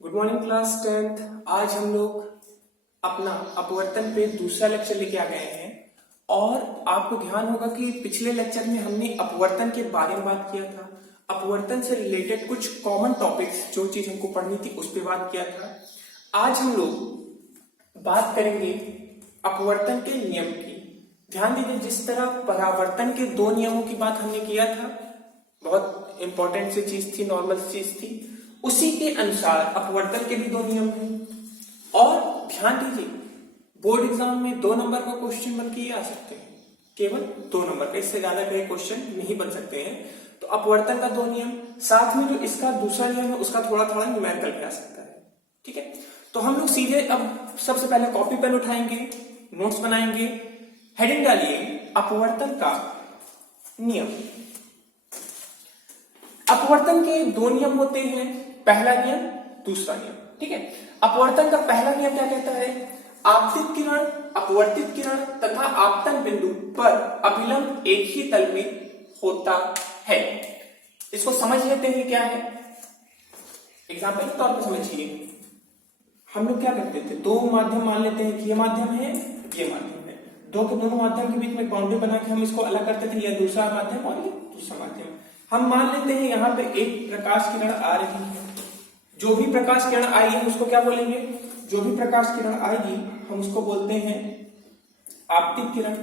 Good morning class 10th। आज हम लोग अपना अपवर्तन पे दूसरा लेक्चर लेके आ गए हैं और आपको ध्यान होगा कि पिछले लेक्चर में हमने अपवर्तन के बारे में बात किया था। अपवर्तन से रिलेटेड कुछ कॉमन टॉपिक्स जो चीज हमको पढ़नी थी उस पर बात किया था। आज हम लोग बात करेंगे अपवर्तन के नियम की। ध्यान दीजिए, जिस तरह परावर्तन के दो नियमों की बात हमने किया था, बहुत इंपॉर्टेंट सी चीज थी, नॉर्मल चीज थी, उसी के अनुसार अपवर्तन के भी दो नियम हैं। और ध्यान दीजिए, बोर्ड एग्जाम में 2 नंबर का क्वेश्चन बन के आ सकते हैं, केवल 2 नंबर का, इससे ज्यादा कई क्वेश्चन नहीं बन सकते हैं। तो अपवर्तन का 2 नियम, साथ में जो इसका दूसरा नियम है उसका थोड़ा थोड़ा न्यूमेरिकल भी आ सकता है। ठीक है, तो हम लोग सीधे अब सबसे पहले कॉपी पेन उठाएंगे, नोट्स बनाएंगे। हेडिंग डालिए अपवर्तन का नियम। अपवर्तन के 2 नियम होते हैं, पहला नियम, दूसरा नियम। ठीक है, अपवर्तन का पहला नियम क्या कहता है? आपतित किरण, अपवर्तित किरण तथा आपतन बिंदु पर अभिलंब एक ही तल में होता है। इसको समझ लेते हैं क्या है। एग्जाम्पल के तौर पर समझिए, हम लोग क्या करते थे, 2 माध्यम मान लेते हैं कि ये माध्यम है, ये माध्यम है। 2 के दोनों माध्यम के बीच में बाउंड्री बना के हम इसको अलग करते थे, ये दूसरा माध्यम और ये दूसरा माध्यम। हम मान लेते हैं यहाँ पे एक प्रकाश किरण आ रही है, जो भी प्रकाश किरण आएगी हम उसको क्या बोलेंगे? जो भी प्रकाश किरण आएगी हम उसको बोलते हैं आपतित किरण।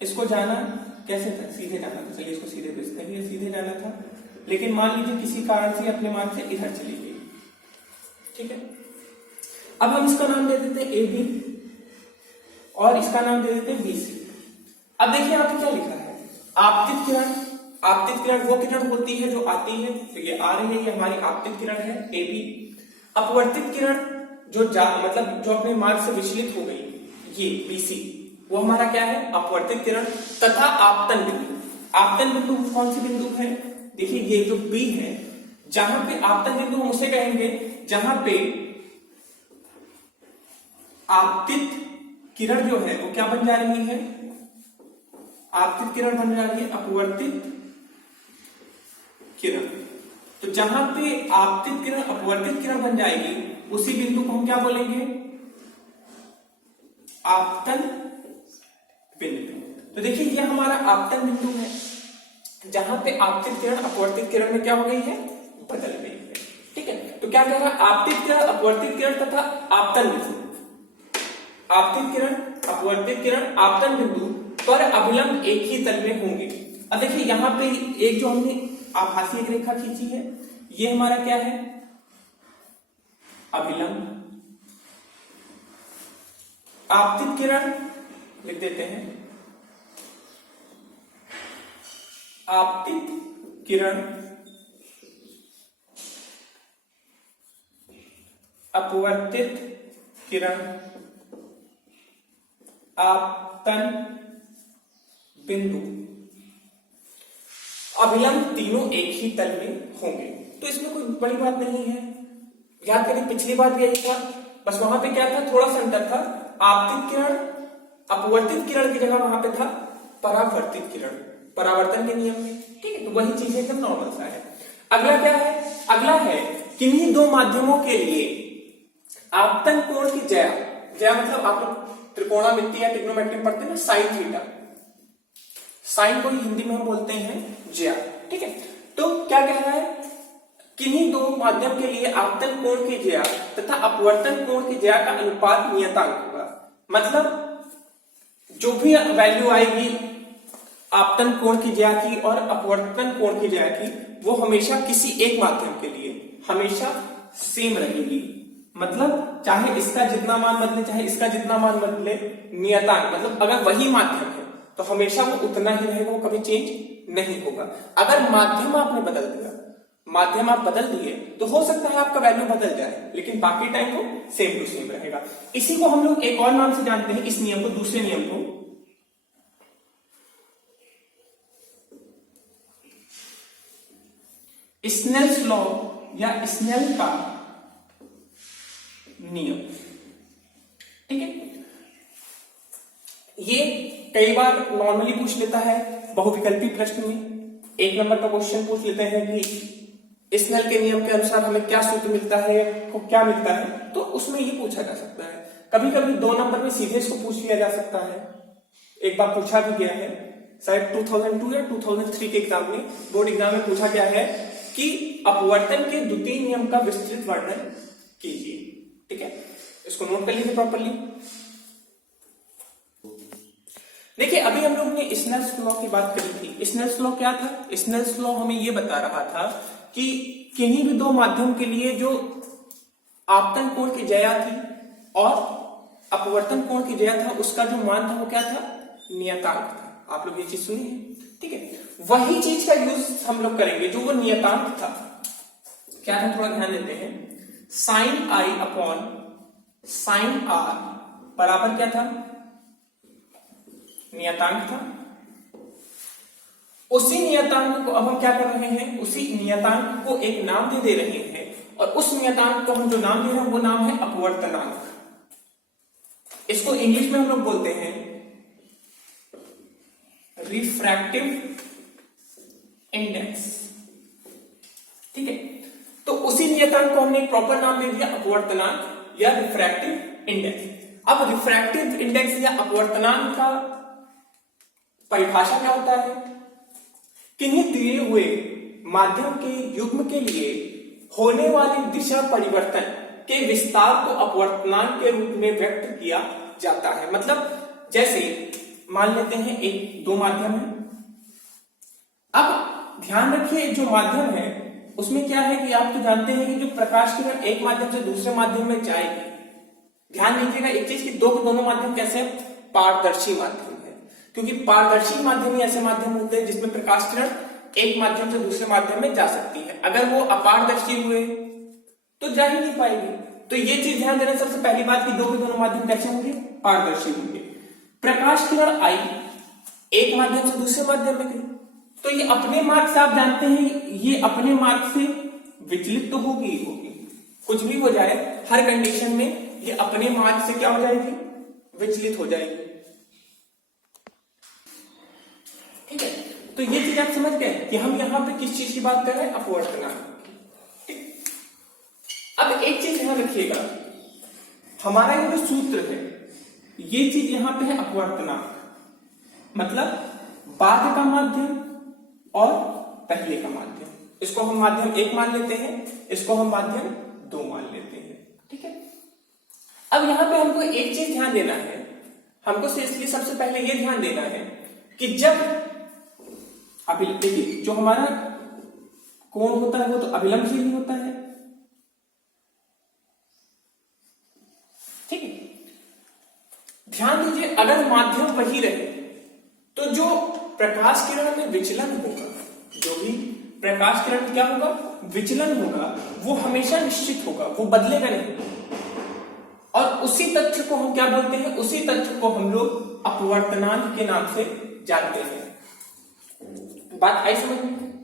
इसको जाना कैसे था? सीधे जाना था। चलिए इसको सीधे भेजते हैं, ये सीधे जाना था, लेकिन मान लीजिए किसी कारण से अपने मान से इधर चली गई। ठीक है, अब हम इसका नाम दे देते हैं ए बी और इसका नाम दे देते हैं बी सी। अब देखिए यहाँ पे क्या लिखा है, आपतित किरण। आपतित किरण वो किरण होती है जो आती है, तो ये आ रही है, ये हमारी आपतित किरण है ए बी। अपवर्तित किरण जो मतलब जो अपने मार्ग से विचलित हो गई, ये बी सी, वो हमारा क्या है? अपवर्तित किरण। तथा आपतन बिंदु। आपतन बिंदु कौन सी बिंदु है? देखिए ये जो बी है, जहां पे आपतन बिंदु हम उसे कहेंगे जहां पे आपतित किरण जो है वो क्या बन जा रही है? आपतित किरण बन जा रही है अपवर्तित किरण। तो जहां पे आपतित किरण अपवर्तित किरण बन जाएगी, उसी बिंदु को हम क्या बोलेंगे? आपतन बिंदु। तो देखिए ये हमारा आपतन बिंदु है, जहां पे आपतित किरण अपवर्तित किरण में क्या हो गई है? बदल गई है। ठीक है, तो क्या कह रहा है? आपतित किरण, अपवर्तित किरण तथा आपतन बिंदु। आपतित किरण, अपवर्तित किरण, आपतन बिंदु पर अभिलंब एक ही तल में होंगे। अब देखिए यहाँ पे एक जो हमने आभासी एक रेखा खींची है, ये हमारा क्या है? अभिलंब। आपतित किरण लिख देते हैं, आपतित किरण, अपवर्तित किरण, आपतन बिंदु, अभिलंब तीनों एक ही तल में होंगे। तो इसमें कोई बड़ी बात नहीं है। याद करें पिछली बार भी यही था, बस वहां पे क्या था? थोड़ा सा अंतर था। आपतित किरण अपवर्तित किरण की जगह वहां पे था परावर्तित किरण, परावर्तन के नियम में। ठीक है, तो वही चीज एकदम नॉर्मल सा है। अगला क्या है? अगला है किन्हीं 2 माध्यमों के लिए आपतन कोण की ज्या। ज्या मतलब आप लोग त्रिकोणमिति या ट्रिग्नोमेट्री पढ़ते हैं ना, साइन थीटा। साइन को हिंदी में हम बोलते हैं ज्या। ठीक है, तो क्या कह रहा है? किन्हीं 2 माध्यम के लिए आपतन कोण की ज्या तथा अपवर्तन कोण की ज्या का अनुपात नियतांक होगा। मतलब जो भी वैल्यू आएगी आपतन कोण की ज्या की और अपवर्तन कोण की ज्या की, वो हमेशा किसी एक माध्यम के लिए हमेशा सेम रहेगी। मतलब चाहे इसका जितना मान बदले, चाहे इसका जितना मान बदले, नियतांक मतलब अगर वही माध्यम है तो हमेशा वो उतना ही रहेगा, वो कभी चेंज नहीं होगा। अगर माध्यम आपने बदल दिया, माध्यम आप बदल दिए, तो हो सकता है आपका वैल्यू बदल जाए, लेकिन बाकी टाइम वो सेम टू सेम रहेगा। इसी को हम लोग एक और नाम से जानते हैं, इस नियम को, दूसरे नियम को स्नेल्स लॉ या स्नेल का नियम। ठीक है, ये कई बार नॉर्मली पूछ लेता है बहुविकल्पी प्रश्न में। 1 नंबर का क्वेश्चन पूछ लेते हैं कि स्नेल के नियम के अनुसार हमें क्या सूत्र मिलता है, को क्या मिलता है, तो उसमें ये पूछा जा सकता है। कभी कभी 2 नंबर में सीधे इसको पूछ लिया जा सकता है, एक बार पूछा भी गया है, शायद 2002 या 2003 के एग्जाम में, बोर्ड एग्जाम में पूछा गया है कि अपवर्तन के द्वितीय नियम का विस्तृत वर्णन कीजिए। ठीक है, इसको नोट कर लीजिए प्रॉपरली। देखिए, अभी हम लोग ने स्नेल्स लॉ की बात करी थी। स्नेल्स लॉ क्या था? स्नेल्स लॉ हमें ये बता रहा था कि किन्हीं भी दो माध्यम के लिए जो आपतन कोण की ज्या थी और अपवर्तन कोण की ज्या था, उसका जो मान था वो क्या था? नियतांक था। आप लोग ये चीज सुनी है? ठीक है, वही चीज का यूज हम लोग करेंगे जो वो नियतांक था। क्या था, थोड़ा ध्यान देते हैं। Sine i upon sine r बराबर क्या था? नियतांक था। उसी नियतांक को अब हम क्या कर रहे हैं, उसी नियतांक को एक नाम दे रहे हैं, और उस नियतांक को हम जो नाम दे रहे हैं वो नाम है अपवर्तनांक। इसको इंग्लिश में हम लोग बोलते हैं रिफ्रैक्टिव इंडेक्स। ठीक है, तो उसी नियतांक को हमने एक प्रॉपर नाम दे दिया अपवर्तनांक या रिफ्रैक्टिव इंडेक्स। अब रिफ्रैक्टिव इंडेक्स या अपवर्तनांक का परिभाषा क्या होता है? किन्हीं दिए हुए माध्यम के युग्म के लिए होने वाली दिशा परिवर्तन के विस्तार को अपवर्तनांक के रूप में व्यक्त किया जाता है। मतलब जैसे मान लेते हैं एक दो माध्यम है। अब ध्यान रखिए, जो माध्यम है उसमें क्या है कि आप तो जानते हैं कि जो प्रकाश किरण एक माध्यम से दूसरे माध्यम में जाएगी, ध्यान दीजिएगा एक चीज की, दोनों माध्यम कैसे? पारदर्शी माध्यम है, क्योंकि पारदर्शी माध्यम ही ऐसे माध्यम होते हैं जिसमें प्रकाश किरण एक माध्यम से दूसरे माध्यम में जा सकती है। अगर वो अपारदर्शी हुए तो जा ही नहीं पाएगी। तो ये चीज ध्यान देना, सबसे पहली बात कि दोनों माध्यम कैसे होंगे? पारदर्शी होंगे। प्रकाश किरण आई एक माध्यम से दूसरे माध्यम में गई, तो ये अपने मार्ग से, आप जानते हैं ये अपने मार्ग से विचलित तो होगी ही होगी। कुछ भी हो जाए, हर कंडीशन में ये अपने मार्ग से क्या हो जाएगी? विचलित हो जाएगी। ठीक है, तो ये चीज आप समझ गए कि हम यहां पे किस चीज की बात कर रहे हैं? अपवर्तनांक। ठीक, अब एक चीज ध्यान रखिएगा, हमारा ये जो सूत्र है, ये चीज यहां पे है अपवर्तनांक, मतलब बाद का माध्यम और पहले का माध्यम। इसको हम माध्यम 1 मान लेते हैं, इसको हम माध्यम 2 मान लेते हैं। ठीक है, अब यहां पे हमको एक चीज ध्यान देना है, हमको इसलिए सबसे पहले ये ध्यान देना है कि जब अभी देखिए जो हमारा कोण होता है वो तो अभिलंबशील ही होता है। ठीक है, ध्यान दीजिए, अगर माध्यम वही रहे तो जो प्रकाश किरण में विचलन होगा, जो भी प्रकाश किरण में क्या होगा? विचलन होगा, वो हमेशा निश्चित होगा, वो बदलेगा नहीं। और उसी तथ्य को हम क्या बोलते हैं? उसी तथ्य को हम लोग अपवर्तनांक के नाम से जानते हैं। बात आई समझ में?